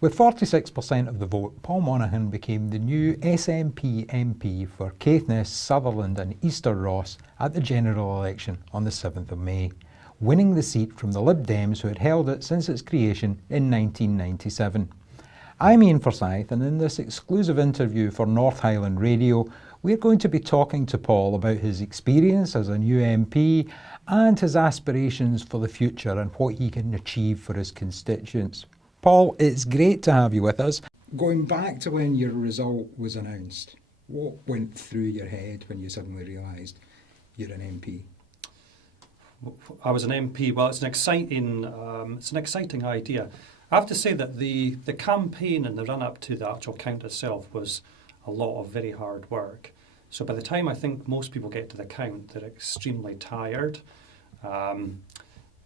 With 46% of the vote, Paul Monaghan became the new SNP MP for Caithness, Sutherland and Easter Ross at the general election on the 7th of May, winning the seat from the Lib Dems who had held it since its creation in 1997. I'm Ian Forsyth, and in this exclusive interview for North Highland Radio, we're going to be talking to Paul about his experience as a new MP and his aspirations for the future and what he can achieve for his constituents. Paul, it's great to have you with us. Going back to when your result was announced, what went through your head when you suddenly realised you're an MP? I was an MP. Well, it's an exciting idea. I have to say that the campaign and the run-up to the actual count itself was a lot of very hard work. So by the time I think most people get to the count, they're extremely tired.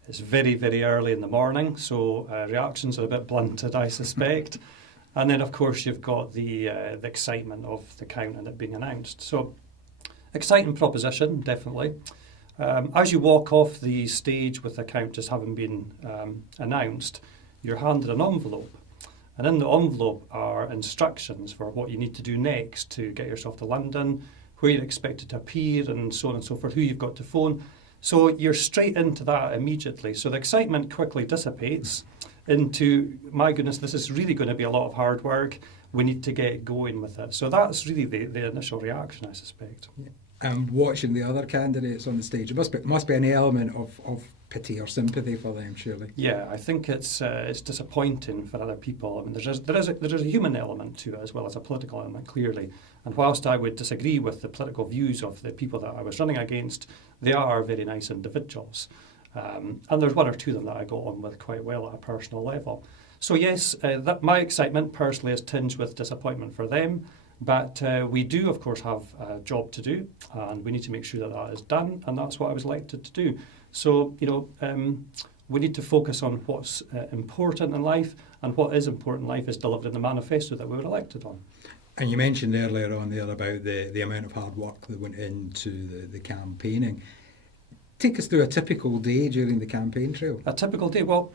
It's very, very early in the morning, so reactions are a bit blunted, I suspect. And then, of course, you've got the excitement of the count and it being announced. So, exciting proposition, definitely. As you walk off the stage with the count just having been announced, you're handed an envelope. And in the envelope are instructions for what you need to do next to get yourself to London, where you're expected to appear, and so on and so forth, who you've got to phone. So you're straight into that immediately. So the excitement quickly dissipates into, my goodness, this is really going to be a lot of hard work. We need to get going with it. So that's really the initial reaction, I suspect. Yeah. And watching the other candidates on the stage, it must be an element of pity or sympathy for them, surely. Yeah, I think it's disappointing for other people. I mean, there is a human element to it as well as a political element, clearly. And whilst I would disagree with the political views of the people that I was running against, they are very nice individuals. And there's one or two of them that I got on with quite well at a personal level. So yes, my excitement personally is tinged with disappointment for them. But we do, of course, have a job to do, and we need to make sure that that is done, and that's what I was elected to do. So, we need to focus on what's important in life, and what is important in life is delivered in the manifesto that we were elected on. And you mentioned earlier on there about the amount of hard work that went into the campaigning. Take us through a typical day during the campaign trail. A typical day? Well,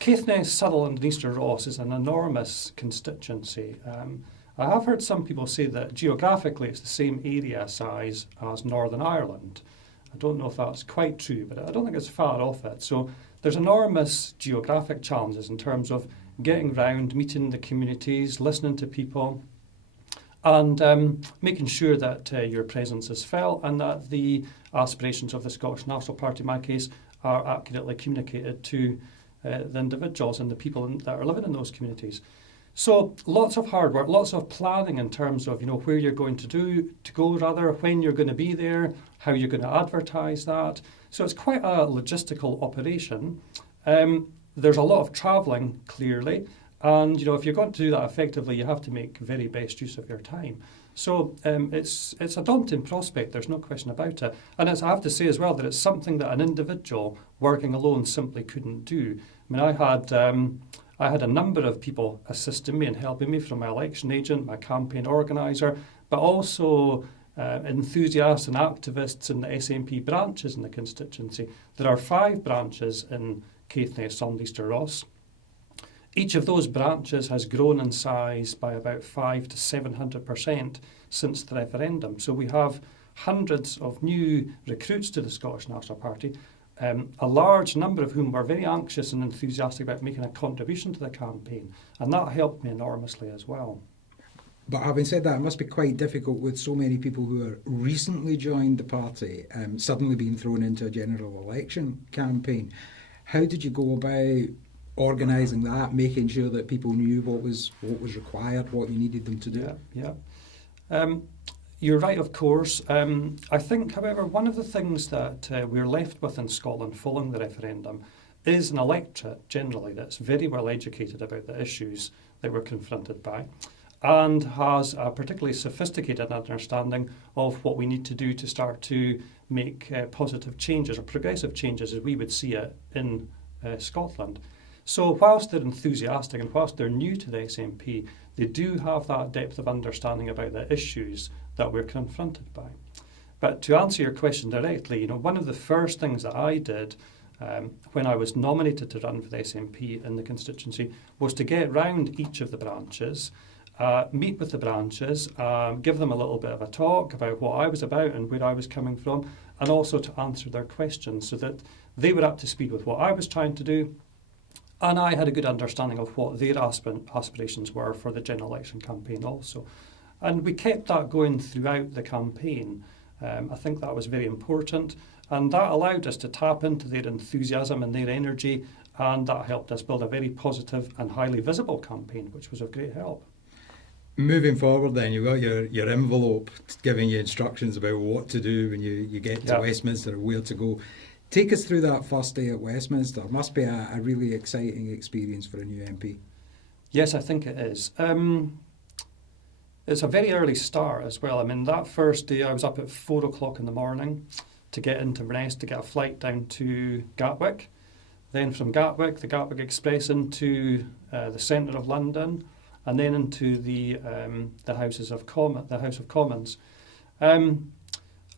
Caithness, Sutherland and Easter Ross is an enormous constituency. I have heard some people say that geographically it's the same area size as Northern Ireland. I don't know if that's quite true, but I don't think it's far off it. So there's enormous geographic challenges in terms of getting round, meeting the communities, listening to people, and making sure that your presence is felt and that the aspirations of the Scottish National Party, in my case, are accurately communicated to the individuals and the people that are living in those communities. So lots of hard work, lots of planning in terms of where you're going to go, when you're going to be there, how you're going to advertise that. So it's quite a logistical operation. There's a lot of travelling, clearly, and if you're going to do that effectively, you have to make very best use of your time. So it's a daunting prospect. There's no question about it. And I have to say as well that it's something that an individual working alone simply couldn't do. I mean, I had a number of people assisting me and helping me, from my election agent, my campaign organiser, but also enthusiasts and activists in the SNP branches in the constituency. There are 5 branches in Caithness, Sutherland, Easter Ross. Each of those branches has grown in size by about 500 to 700% since the referendum. So we have hundreds of new recruits to the Scottish National Party, a large number of whom were very anxious and enthusiastic about making a contribution to the campaign, and that helped me enormously as well. But having said that, it must be quite difficult with so many people who are recently joined the party, suddenly being thrown into a general election campaign. How did you go about organising that, making sure that people knew what was required, what you needed them to do? Yeah. You're right, of course. I think, however, one of the things that we're left with in Scotland following the referendum is an electorate, generally, that's very well educated about the issues that we're confronted by and has a particularly sophisticated understanding of what we need to do to start to make positive changes or progressive changes as we would see it in Scotland. So whilst they're enthusiastic and whilst they're new to the SNP, they do have that depth of understanding about the issues that we're confronted by. But to answer your question directly, one of the first things that I did when I was nominated to run for the SNP in the constituency was to get round each of the branches, meet with the branches, give them a little bit of a talk about what I was about and where I was coming from, and also to answer their questions so that they were up to speed with what I was trying to do, and I had a good understanding of what their aspirations were for the general election campaign also. And we kept that going throughout the campaign. I think that was very important, and that allowed us to tap into their enthusiasm and their energy, and that helped us build a very positive and highly visible campaign, which was of great help. Moving forward then, you've got your envelope giving you instructions about what to do when you get to Westminster, where to go. Take us through that first day at Westminster. It must be a really exciting experience for a new MP. Yes, I think it is. It's a very early start as well. I mean, that first day I was up at 4 o'clock in the morning to get into Inverness to get a flight down to Gatwick. Then from Gatwick, the Gatwick Express into the centre of London, and then into the House of Commons.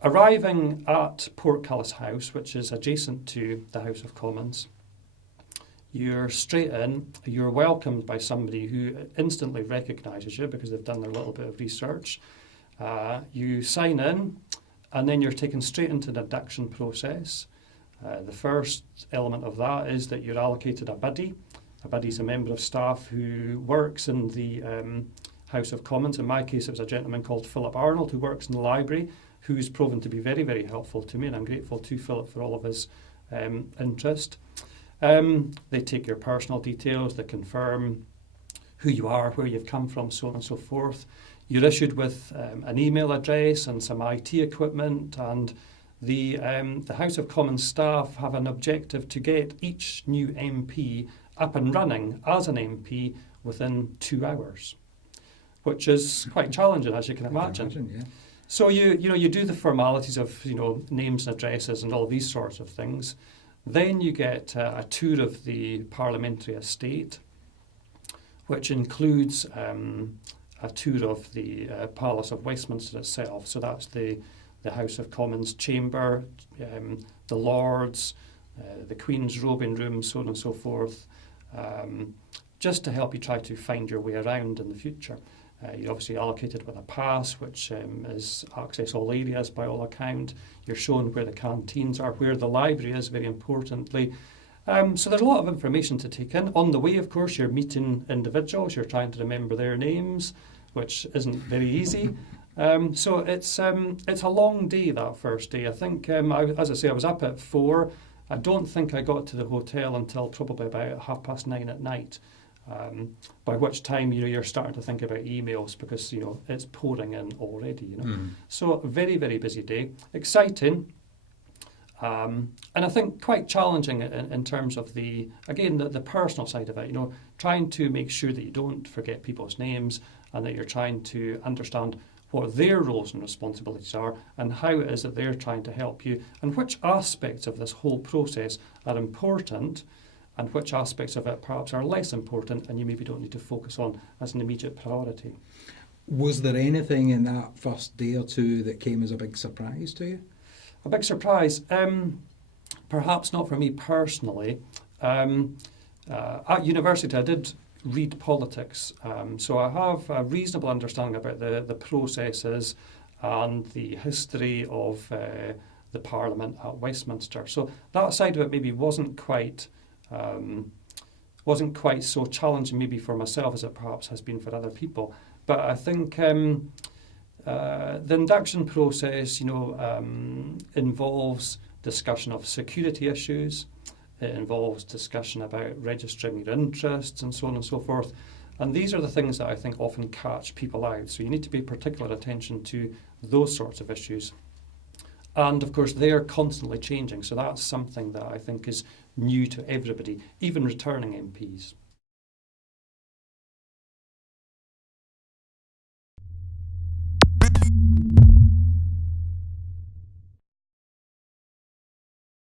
Arriving at Portcullis House, which is adjacent to the House of Commons, you're straight in, you're welcomed by somebody who instantly recognises you because they've done their little bit of research. You sign in, and then you're taken straight into the induction process. The first element of that is that you're allocated a buddy. A buddy's a member of staff who works in the House of Commons. In my case, it was a gentleman called Philip Arnold who works in the library, who's proven to be very, very helpful to me, and I'm grateful to Philip for all of his interest. They take your personal details, they confirm who you are, where you've come from, so on and so forth. You're issued with an email address and some IT equipment, and the House of Commons staff have an objective to get each new MP up and running as an MP within 2 hours, which is quite challenging, as you can imagine. Yeah. So you do the formalities of names and addresses and all these sorts of things. Then you get a tour of the parliamentary estate, which includes a tour of the Palace of Westminster itself. So that's the House of Commons chamber, the Lords, the Queen's robing room, so on and so forth, just to help you try to find your way around in the future. You're obviously allocated with a pass, which is access all areas by all account. You're shown where the canteens are, where the library is, very importantly. So there's a lot of information to take in. On the way, of course, you're meeting individuals. You're trying to remember their names, which isn't very easy. So it's a long day, that first day. I think, as I say, I was up at 4. I don't think I got to the hotel until probably about 9:30 at night. By which time you're starting to think about emails because it's pouring in already. So a very, very busy day, exciting, and I think quite challenging in terms of the personal side of it. Trying to make sure that you don't forget people's names and that you're trying to understand what their roles and responsibilities are and how it is that they're trying to help you and which aspects of this whole process are important and which aspects of it perhaps are less important and you maybe don't need to focus on as an immediate priority. Was there anything in that first day or two that came as a big surprise to you? A big surprise? Perhaps not for me personally. At university I did read politics, so I have a reasonable understanding about the processes and the history of the Parliament at Westminster. So that side of it maybe wasn't quite so challenging maybe for myself as it perhaps has been for other people. But I think the induction process, involves discussion of security issues. It involves discussion about registering your interests and so on and so forth. And these are the things that I think often catch people out. So you need to pay particular attention to those sorts of issues. And of course, they're constantly changing. So that's something that I think is new to everybody, even returning MPs.